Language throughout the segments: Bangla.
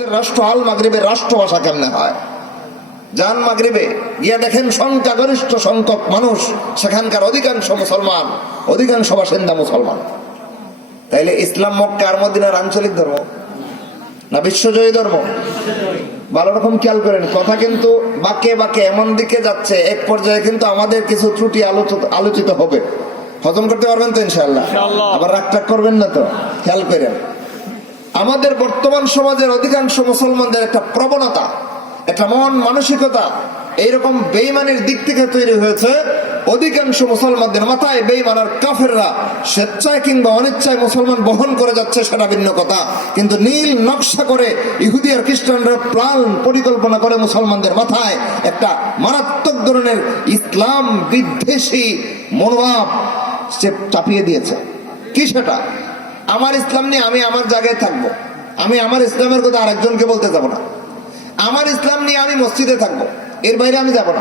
রাষ্ট্র আল মাগরিবের রাষ্ট্রভাষা কেমনে হয়? যান মাগরিবে গিয়া দেখেন সংখ্যাগরিষ্ঠ সংখ্যক মানুষ সেখানকার অধিকাংশ মুসলমান অধিকাংশ বাসিন্দা মুসলমান। তাইলে ইসলাম মক্কা আর মদিনার আঞ্চলিক ধর্ম? না বিশ্বজয়ী ধর্ম? ভালো রকম খেয়াল করেন কথা কিন্তু বাকে বাকে এমন দিকে যাচ্ছে এক পর্যায়ে কিন্তু আমাদের কিছু ত্রুটি আলোচিত আলোচিত হবে। হজম করতে পারবেন তো ইনশাল্লাহ আবার রাগ করবেন না তো? খেয়াল করেন। আমাদের বর্তমান সমাজের অধিকাংশ মুসলমানদের একটা প্রবণতা, একটা মন মানসিকতা এইরকম বেইমানের দিক থেকে তৈরি হয়েছে। অধিকাংশ মুসলমানদের মাথায় বেইমানার কাফেররা স্বেচ্ছায় কিংবা অনিচ্ছায় মুসলমান বহন করে যাচ্ছে সেটা ভিন্ন কথা। কিন্তু নীল নকশা করে ইহুদি আর খ্রিস্টানরা প্রাণ পরিকল্পনা করে মুসলমানদের মাথায় একটা মারাত্মক ধরনের ইসলাম বিদ্বেষী মনোভাব সে চাপিয়ে দিয়েছে। কি সেটা? আমার ইসলাম নিয়ে আমি আমার জায়গায় থাকব। আমি আমার ইসলামের কথা আরেকজনকে বলতে যাব না। আমার ইসলাম নিয়ে আমি মসজিদে থাকব। এর বাইরে আমি যাব না।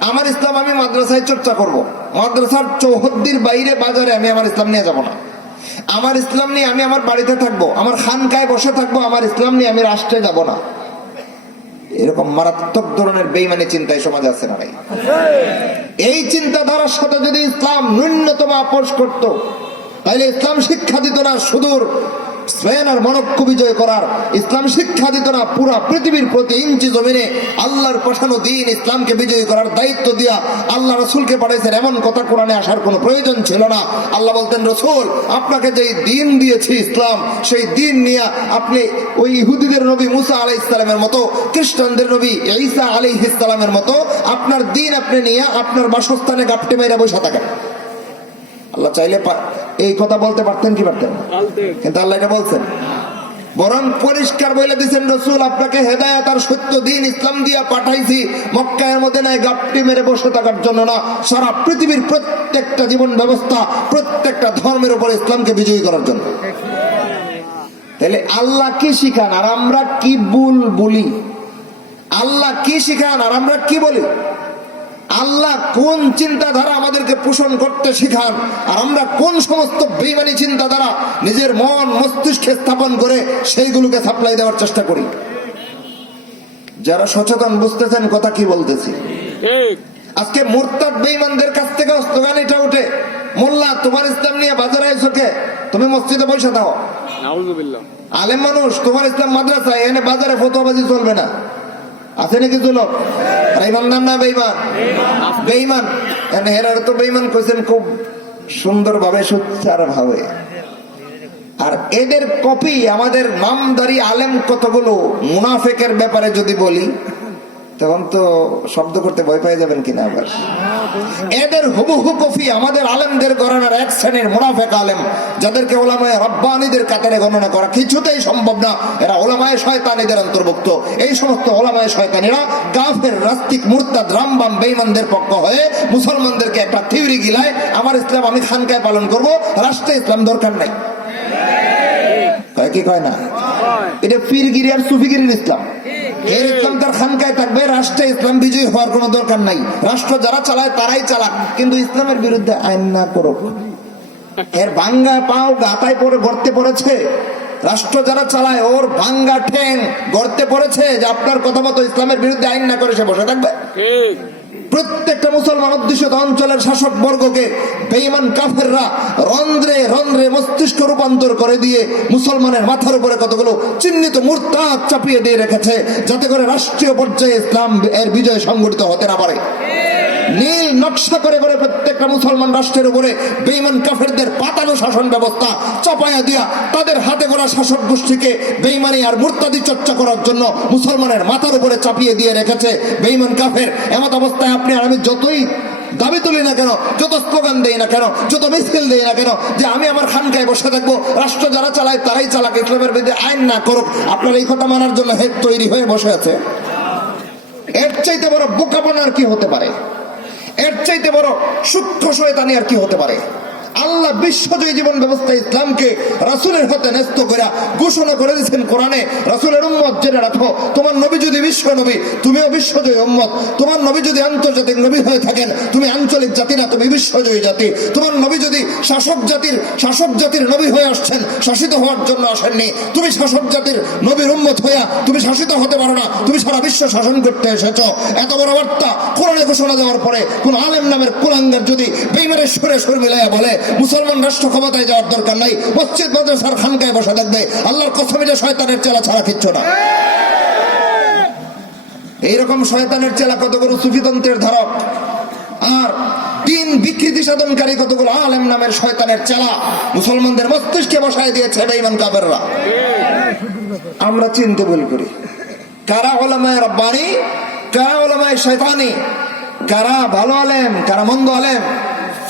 আমার ইসলাম আমি মাদ্রাসায় চর্চা করব। মাদ্রাসার চৌহদ্দির বাইরে বাজারে আমি আমার ইসলাম নিয়ে যাব না। আমার ইসলাম নিয়ে আমি আমার বাড়িতে থাকব। আমার খানকায় বসে থাকব। আমার ইসলাম নিয়ে আমি রাষ্ট্রে যাব না। এরকম মারাত্মক ধরনের বেইমানি চিন্তায় সমাজে আছে না ভাই। এই চিন্তাধারার সাথে যদি ইসলাম ন্যূনতম আপোষ করত তাহলে ইসলাম শিক্ষা দিত না সুদূর, স্পেন আর মনক্কো বিজয় করার। ইসলাম শিক্ষা দিত না পুরা পৃথিবীর প্রতি ইঞ্চি জমিনে আল্লাহর পাঠানো দিন ইসলামকে বিজয়ী করার দায়িত্ব দিয়া আল্লাহ রসুলকে পাঠাইছেন। এমন কথা কোরআনে আসার কোনো প্রয়োজন ছিল না। আল্লাহ বলতেন, রসুল, আপনাকে যেই দিন দিয়েছি ইসলাম, সেই দিন নিয়ে আপনি ওই ইহুদিদের নবী মুসা আলাই ইসলামের মতো, খ্রিস্টানদের নবী ঈসা আলী ইসলামের মতো, আপনার দিন আপনি নিয়ে আপনার বাসস্থানে গাপটে মেরে বসে থাকেন। আল্লাহ চাইলে এই কথা বলতে পারতেন কি পারতেন? কিন্তু আল্লাহ এটা বলছেন। বরং পরিষ্কার বলে দিয়েছেন রসুল আপনাকে হেদায়াত আর সত্য দিন ইসলাম দিয়া পাঠাইছি। মক্কায়ের মধ্যে নাই গাপটি মেরে বসে থাকার জন্য না। সারা পৃথিবীর প্রত্যেকটা জীবন ব্যবস্থা প্রত্যেকটা ধর্মের উপর ইসলামকে বিজয়ী করার জন্য। তাহলে আল্লাহ কি শিখান? আর আমরা কি ভুল বলি? আল্লাহ কি শিখান? আর আমরা কি বলি? আল্লাহ কোন চিন্তাধারা আমাদেরকে পোষণ করতে শিখান? আর আমরা কোন সমস্ত বেইমানি চিন্তাধারা নিজের মন মস্তিষ্কে স্থাপন করে সেইগুলোকে সাপ্লাই দেওয়ার চেষ্টা করি? যারা সচেতন বুঝতেছেন কথা কি বলতেছি? আজকে মোরতাদ বেইমানদের কাছ থেকে স্লোগান এটা ওঠে মোল্লা তোমার ইসলাম নিয়ে বাজারে আইসো কে? তুমি মসজিদে পয়সা দাও আলেম মানুষ তোমার ইসলাম মাদ্রাসা এখানে বাজারে ফতোয়াবাজি চলবে না। আছে নাকি চলো নাম না বেইমান? বেইমান। হেরার তো বেইমান কইছেন খুব সুন্দর ভাবে সুচার ভাবে আর এদের কপি আমাদের নামদারি আলেম কতগুলো মুনাফেকের ব্যাপারে যদি বলি তখন তো শব্দ করতে ভয় পেয়ে যাবেন কিনা আবার। এদের হুবহু কফি আমাদের আলেমদের গণনার এক শ্রেণির মুনাফেক আলেম, যাদেরকে ওলামায় রব্বানীদের কাতারে গণনা করা কিছুতেই সম্ভব না। এরা ওলামায় শয়তানীদের অন্তর্ভুক্ত। এই সমস্ত ওলামায় শয়তানিরা কাফের, রাস্তিক, মুরতাদ, রামবাম বেইমানদের পক্ষ হয়ে মুসলমানদেরকে একটা থিওরি গিলায়, আমার ইসলাম আমি খানকায় পালন করব, রাষ্ট্রে ইসলাম দরকার নাই। কয় কি কয় না? এটা পীরগিরি আর সুফিগিরির ইসলাম। এর ইসলাম তার খানকায় থাকবে, রাষ্ট্রে ইসলাম বিজয়ী হওয়ার কোনো দরকার নাই। রাষ্ট্র যারা চালায়, তারাই চালাক। কিন্তু ইসলামের বিরুদ্ধে আইন না করুক এর ভাঙ্গা পাও গাতায় পরে ভর্তি পড়েছে। রাষ্ট্র যারা চালায় ওর ভাঙ্গা ঠ্যাং গর্তে পড়েছে যে আপনার কথা মতো ইসলামের বিরুদ্ধে আইন না করে সে বসে থাকবে? প্রত্যেকটা মুসলমান অধ্যুষিত অঞ্চলের শাসক বর্গকে বেইমান কাফেররা রন্ধ্রে রন্ধ্রে মস্তিষ্ক রূপান্তর করে দিয়ে মুসলমানের মাথার উপরে কতগুলো চিহ্নিত মূর্তা চাপিয়ে দিয়ে রেখেছে যাতে করে রাষ্ট্রীয় পর্যায়ে ইসলাম এর বিজয় সংগঠিত হতে না পারে। নীল নকশা করে করে প্রত্যেকটা মুসলমান রাষ্ট্রের উপরে বেইমান কাফেরদের পাতানো শাসন ব্যবস্থা চাপায়া দিয়া তাদের হাতে গোড়া শাসক গোষ্ঠীকে বেইমানি আর মুরতাদি চর্চা করার জন্য মুসলমানের মাথার উপরে চাপিয়ে দিয়ে রেখেছে বেইমান কাফের। এমত অবস্থায় আপনি আর আমি যতই দাবি তুলি না কেন, যত স্লোগান দেই না কেন, যত মিছিল দেই না কেন, যে আমি আমার খানকায় বসে থাকব, রাষ্ট্র যারা চালায় তারাই চালাক, ইসলামের বিরুদ্ধে আইন না করুক, আপনার এই কথা মানার জন্য হেড তৈরি হয়ে বসে আছে। এর চাইতে বড় বোকাপনা আর কি হতে পারে? চাইতে বড় সূক্ষ্ম শয়তানি আর কি হতে পারে? আল্লাহ বিশ্বজয়ী জীবন ব্যবস্থা ইসলামকে রাসূলের হাতে ন্যস্ত করে ঘোষণা করে দিয়েছেন কোরআনে, রাসূলের উম্মত জেনে রাখো, তোমার নবী যদি বিশ্ব নবী, তুমিও বিশ্বজয়ী উম্মত। তোমার নবী যদি আন্তর্জাতিক নবী হয়ে থাকেন, তুমি আঞ্চলিক জাতি না, তুমি বিশ্বজয়ী জাতি। তোমার নবী যদি শাসক জাতির শাসক জাতির নবী হয়ে আসছেন, শাসিত হওয়ার জন্য আসেননি, তুমি শাসক জাতির নবীর উম্মত হইয়া, তুমি শাসিত হতে পারো না, তুমি সারা বিশ্ব শাসন করতে এসেছ। এত বড় বার্তা কোরআনে ঘোষণা দেওয়ার পরে কোন আলেম নামের কুলাঙ্গার যদি বেইমানের সুরে সুর মিলাইয়া বলে মুসলমান রাষ্ট্র ক্ষমতায় যাওয়ার দরকার নাই। মসজিদ, মাদ্রাসার খানকায় বসে থাকবে আল্লাহর কসম এটা শয়তানের চেলা ছাড়া কিচ্ছু না। এইরকম শয়তানের চেলা কতগুলো সুফিতন্ত্রের ধারক? আর দিন বিকৃতি সাধনকারী কতগুলো আলেম নামের শয়তানের চেলা? মুসলমানদের মস্তিষ্কে বসায় দিয়েছে বেঈমান কাবেররা আমরা চিনতে ভুল করি। কারা ওলামায় রব্বানি, কারা ওলামায় শয়তানি? কারা ভালো আলেম, কারা মন্দ আলেম?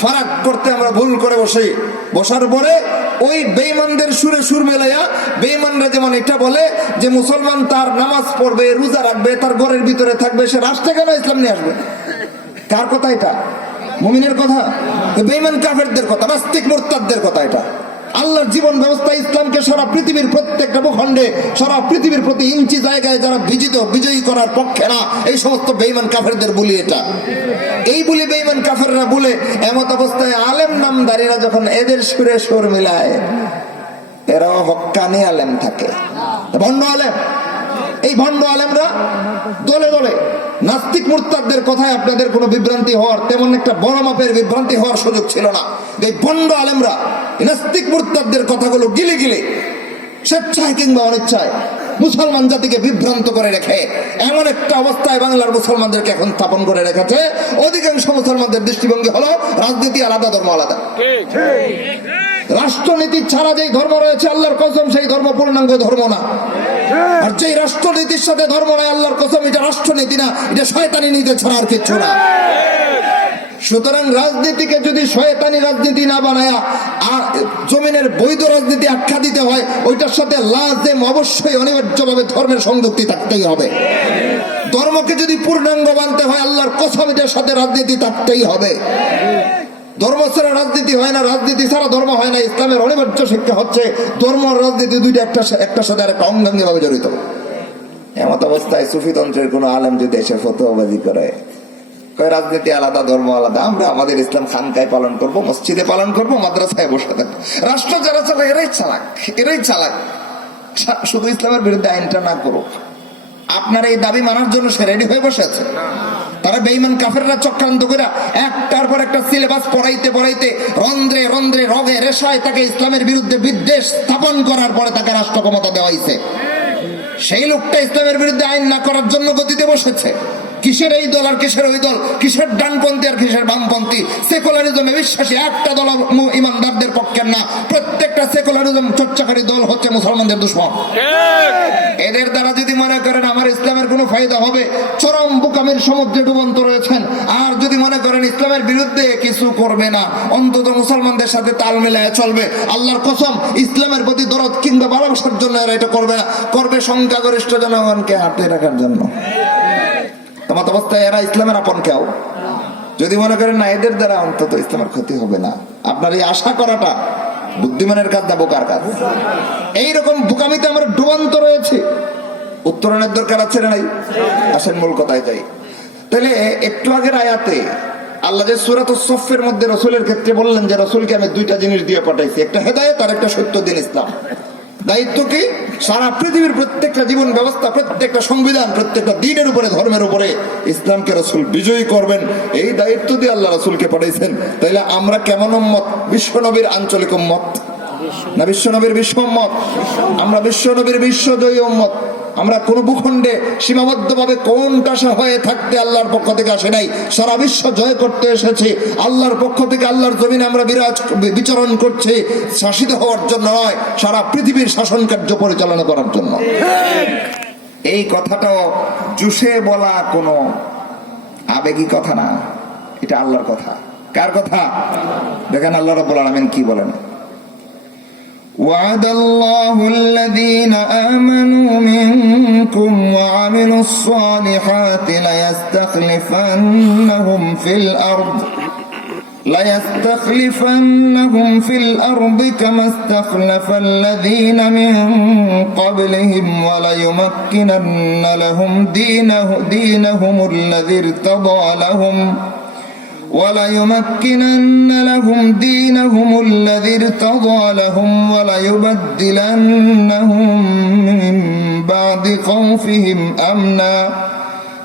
ফারাক করতে আমরা ভুল করে বসি। বসার পরে ওই বেইমানদের সুরে সুর মেলাইয়া বেইমানরা যেমন এটা বলে যে মুসলমান তার নামাজ পড়বে, রোজা রাখবে, তার ঘরের ভিতরে থাকবে, সে রাস্তা কেন ইসলাম নিয়ে আসবে? কার কথা এটা? মুমিনের কথা? বেইমান কাফেরদের কথা বাস্তিক মোর্তাদের কথা এটা। আল্লাহর জীবন ব্যবস্থা ইসলামকে সারা পৃথিবীর প্রত্যেকটা ভূখণ্ডে সারা পৃথিবীর প্রতি ইঞ্চি জায়গায় যারা বিজিত, বিজয়ী করার পক্ষে না, এই সমস্ত বেইমান কাফেরদের বলি এটা। এই বলি বেইমান কাফেররা বলে, এমত অবস্থায় আলেম নামদারীরা যখন এদের সুরে সুর মিলায়, এরাও হক্কানি আলেম থাকে। ভণ্ড আলেম। এই ভণ্ড আলেমরা দলে দলে নাস্তিক মুরতাদদের কথায় আপনাদের কোনো বিভ্রান্তি হওয়ার, তেমন একটা বড় মাপের বিভ্রান্তি হওয়ার সুযোগ ছিল না। এই ভণ্ড আলেমরা নাস্তিক মুরতাদদের কথাগুলো গিলে গিলে স্বেচ্ছায় কিংবা অনিচ্ছায় মুসলমান জাতিকে বিভ্রান্ত করে রেখে এমন একটা অবস্থায় বাংলার মুসলমানদেরকে এখন স্থাপন করে রেখেছে। অধিকাংশ মুসলমানদের দৃষ্টিভঙ্গি হলো রাজনীতি আলাদা ধর্ম আলাদা। রাষ্ট্রনীতি ছাড়া যেই ধর্ম রয়েছে আল্লাহর কসম সেই ধর্ম পূর্ণাঙ্গ ধর্ম না। আর যেই রাষ্ট্রনীতির সাথে ধর্ম নয় আল্লাহর কসম এটা রাষ্ট্রনীতি না এটা শয়তানি নীতি ছাড়া আর কিচ্ছু না। সুতরাং রাজনীতিকে যদি শয়তানি রাজনীতি না বানায়া, আর জমিনের বৈধ রাজনীতি আখ্যা দিতে হয়, ওইটার সাথে লাজেম অবশ্যই অনিবার্যভাবে ধর্মের সংযুক্তি থাকতেই হবে। ধর্মকে যদি পূর্ণাঙ্গ মানতে হয়, আল্লাহর কসম এটার সাথে রাজনীতি থাকতেই হবে। ধর্ম ছাড়া রাজনীতি হয় না, রাজনীতি ছাড়া ধর্ম হয় না, ইসলামের অনিবার্য শিক্ষা হচ্ছে ধর্ম আর রাজনীতি দুইটা একটা একটার সাথে আর একটা অঙ্গাঙ্গি ভাবে জড়িত। এমত অবস্থায় সুফিতন্ত্রের কোন আলেম যদি এসে ফতোয়াবাজি করে রাজনীতি আলাদা, ধর্ম আলাদা। আমরা আমাদের ইসলাম খানকায় পালন করব, মসজিদে পালন করব, মাদ্রাসায় বসে থাকব। রাষ্ট্র যারা চালাক, এরাই চালাক এরাই চালাক। শুধু ইসলামের বিরুদ্ধে আইনটা না করুক। আপনার এই দাবি মানার জন্য সে রেডি হয়ে বসে আছে? তারা বেইমান কাফেররা চক্রান্ত করে একটার পর একটা সিলেবাস পড়াইতে পড়াইতে রন্ধ্রে রন্ধ্রে রগে রেশায় তাকে ইসলামের বিরুদ্ধে বিদ্বেষ স্থাপন করার পরে তাকে রাষ্ট্র ক্ষমতা দেওয়া হয়েছে সেই লোকটা ইসলামের বিরুদ্ধে আইন না করার জন্য গতিতে বসেছে। কিসের এই দল আর কিসের ওই দল? কিসের ডানপন্থী আর কিসের বামপন্থী? সেকুলারিজমে বিশ্বাসী একটা দল ইমানদারদের পক্ষের না। প্রত্যেকটা সেকুলারিজম চর্চাকারী দল হচ্ছে মুসলমানদের দুশ্মন। এদের দ্বারা যদি মনে করেন আমার ইসলামের কোনো ফায়দা হবে চরম বুকামের সমুদ্রে ডুবন্ত রয়েছেন। আর যদি মনে করেন ইসলামের বিরুদ্ধে কিছু করবে না অন্তত মুসলমানদের সাথে তাল মিলায় চলবে। আল্লাহর কসম ইসলামের প্রতি দরদ কিংবা ভালোবাসার জন্য এরা এটা করবে না। করবে সংখ্যাগরিষ্ঠ জনগণকে হাতে রাখার জন্য। তোমার অবস্থায় এরা ইসলামের আপন কেউ? যদি মনে করেন না, এদের দ্বারা অন্তত ইসলামের ক্ষতি হবে না। আপনার এই আশা করাটা বুদ্ধিমানের কাজ না বোকার কাজ? এইরকম বোকামিতে আমরা ডুবান্ত রয়েছে। উত্তরণের দরকার আছে না নাই? আসেন মূল কথায় যাই। তাহলে একটু আগের আয়াতে আল্লাহ যে সুরাত সফের মধ্যে রসুলের ক্ষেত্রে বললেন যে, রসুলকে আমি দুইটা জিনিস দিয়ে পাঠাইছি। একটা হেদায়ত আর একটা সত্য দিন ইসলাম। দায়িত্ব কি সারা পৃথিবীর প্রত্যেকটা জীবন ব্যবস্থা, প্রত্যেকটা সংবিধান, প্রত্যেকটা দিনের উপরে, ধর্মের উপরে ইসলামকে রসুল বিজয়ী করবেন। এই দায়িত্ব দিয়ে আল্লাহ রসুলকে পাঠাইছেন। তাইলে আমরা কেমন উম্মত? বিশ্বনবীর আঞ্চলিক উম্মত? না, বিশ্বনবীর বিশ্ব উম্মত আমরা বিশ্বনবীর বিশ্বজয়ী উম্মত। আমরা কোন ভূখণ্ডে সীমাবদ্ধভাবে কোনটাশা হয়ে থাকতে আল্লাহর পক্ষ থেকে আসে নাই? সারা বিশ্ব জয় করতে এসেছে। আল্লাহর পক্ষ থেকে আল্লাহর জমিনে আমরা বিরাজ, বিচরণ করছি, শাসিত হওয়ার জন্য নয়, সারা পৃথিবীর শাসন কার্য পরিচালনা করার জন্য। এই কথাটাও জুসে বলা কোনো আবেগী কথা না। এটা আল্লাহর কথা। কার কথা? দেখেন আল্লাহ রব্বুল আলামিন কি বলেন? وعد الله الذين آمنوا منكم وعملوا الصالحات ليستخلفنهم في الأرض ليستخلفنهم في الأرض كما استخلف الذين من قبلهم وليمكنن لهم دينه دينهم الذي ارتضى لهم. وليمكنن لهم دينهم الذي ارتضى لهم وليبدلنهم من بعد خوفهم أمنا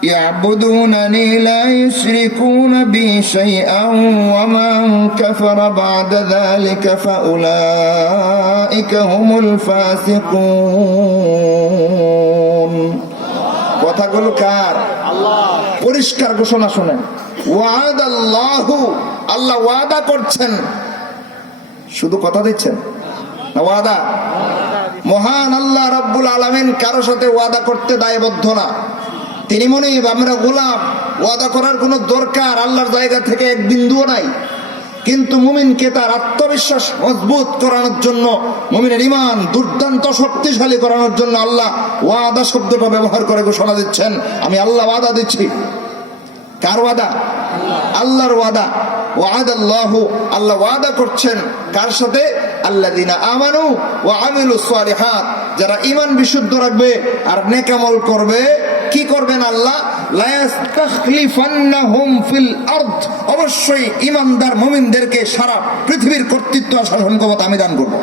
يعبدونني لا يشركون بي شيئا ومن كفر بعد ذلك فأولئك هم الفاسقون কথাগুলো কার পরিষ্কার ঘোষণা শোনেন আল্লাহ ওয়াদা করছেন। শুধু কথা দিচ্ছেন? ওয়াদা? মহান আল্লাহ রাব্বুল আলামিন কারও সাথে ওয়াদা করতে দায়বদ্ধ না। তিনি মনে আমরা গোলাম, ওয়াদা করার কোনো দরকার আল্লাহর জায়গা থেকে এক বিন্দুও নাই। কিন্তু মুমিনকে তার আত্মবিশ্বাস মজবুত করানোর জন্য, মুমিনের ইমান দুর্দান্ত শক্তিশালী করানোর জন্য আল্লাহ ওয়াদা শব্দটা ব্যবহার করে ঘোষণা দিচ্ছেন। আমি আল্লাহ ওয়াদা দিচ্ছি। কার ওয়াদা? আল্লাহর ওয়াদা। ওয়াদ আল্লাহ আল্লাহ ওয়াদা করছেন। কার সাথে? আল্লাহ দিনা আমানু ও আমিলু সালিহাত। যারা ইমান বিশুদ্ধ রাখবে আর নেকামল করবে, কি করবেন আল্লাহ? অবশ্যই সারা পৃথিবীর কর্তৃত্ব আমি দান করব।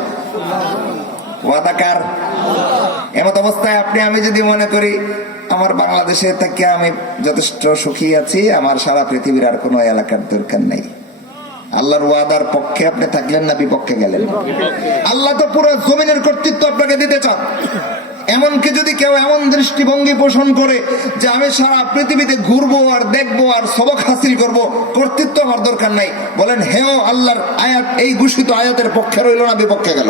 এমত অবস্থায় আপনি, আমি যদি মনে করি আমার বাংলাদেশে থেকে আমি যথেষ্ট সুখী আছি। আমার সারা পৃথিবীর আর কোনো এলাকার দরকার নেই। আল্লাহর ওয়াদার পক্ষে আপনি থাকলেন না বিপক্ষে গেলেন। আল্লাহ তো পুরো জমিনের কর্তৃত্ব আপনাকে দিতে চান। এমনকি যদি কেউ এমন দৃষ্টিভঙ্গি পোষণ করে যে আমি সারা পৃথিবীতে ঘুরবো আর দেখব আর সবক হাসিল করব কর্তৃত্ব আমার দরকার নাই। বলেন হেও আল্লাহর আয়াত এই ঘোষিত আয়াতের পক্ষে রইল না বিপক্ষে গেল।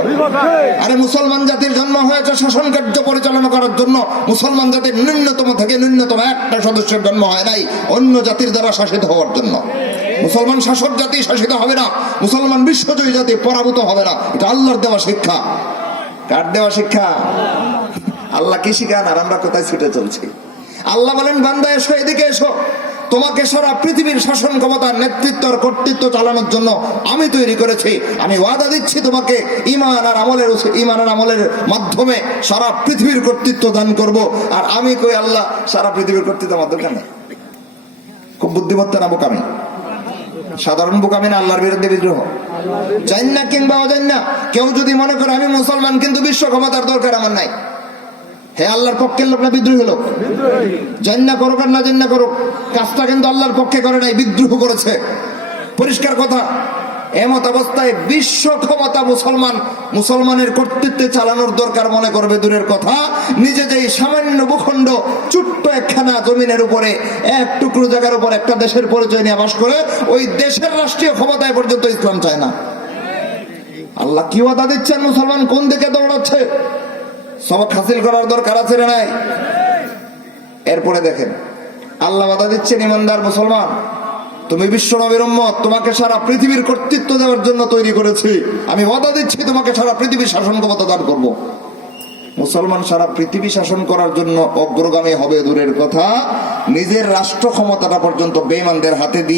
আরে মুসলমান জাতির জন্ম হয়েছে শাসন কার্য পরিচালনা করার জন্য। মুসলমান জাতির ন্যূনতম থেকে ন্যূনতম একটা সদস্যের জন্ম হয় নাই অন্য জাতির দ্বারা শাসিত হওয়ার জন্য। মুসলমান শাসক জাতি শাসিত হবে না মুসলমান বিশ্বজয়ী জাতি পরাভূত হবে না। এটা আল্লাহর দেওয়া শিক্ষা। কার দেওয়া শিক্ষা? আল্লাহ কি শিখান? আর আমরা কোথায় ছুটে চলছি? আল্লাহ বলেন, বান্দা, এসো, এদিকে এসো। তোমাকে সারা পৃথিবীর শাসন ক্ষমতার নেতৃত্ব আর কর্তৃত্ব চালানোর জন্য আমি তৈরি করেছি। আমি ওয়াদা দিচ্ছি তোমাকে, ইমান আর আমলের ইমান আর আমলের মাধ্যমে সারা পৃথিবীর কর্তৃত্ব দান করব। আর আমি কই, আল্লাহ, সারা পৃথিবীর কর্তৃত্ব আমার দরকার নেই। খুব বুদ্ধিমত্তা না বোকামি? সাধারণ বোকামি না আল্লাহর বিরুদ্ধে বিদ্রোহ? জান না কিংবা অজান না? কেউ যদি মনে করে আমি মুসলমান, কিন্তু বিশ্ব ক্ষমতার দরকার আমার নাই। হে আল্লাহর পক্ষের লোক না বিদ্রোহী লোক? জান্না করুক আর না জান্না করুক কাজটা কিন্তু আল্লাহর পক্ষে করে নাই বিদ্রোহ করেছে। পরিষ্কার কথা এমত অবস্থায় বিশ্ব ক্ষমতা মুসলমান মুসলমানের কর্তৃত্বে চালানোর দরকার মনে করবে দূরের কথা। নিজে যেই সামান্য ভূখণ্ড ছোট্ট একখানা জমিনের উপরে এক টুকরো জায়গার উপর একটা দেশের পরিচয় নিয়ে বাস করে ওই দেশের রাষ্ট্রীয় ক্ষমতায় পর্যন্ত ইসলাম চায় না। আল্লাহ কি ওয়াদা দিচ্ছেন মুসলমান? কোন দিকে দৌড়াচ্ছে? সবক হাসিল করার দরকার আছে নাই? এরপরে দেখেন, আল্লাহ বাধা দিচ্ছেন ইমানদার মুসলমান, তুমি বিশ্ব নবীর তোমাকে সারা পৃথিবীর কর্তৃত্ব দেওয়ার জন্য তৈরি করেছি। আমি ওয়াদা দিচ্ছি, তোমাকে সারা পৃথিবীর শাসন ক্ষমতা দান করব। মুসলমান সারা পৃথিবী শাসন করার জন্য অগ্রগামী হবে দূরের কথা, নিজের রাষ্ট্র ক্ষমতাটা পর্যন্ত বেইমানদের হাতে দিয়ে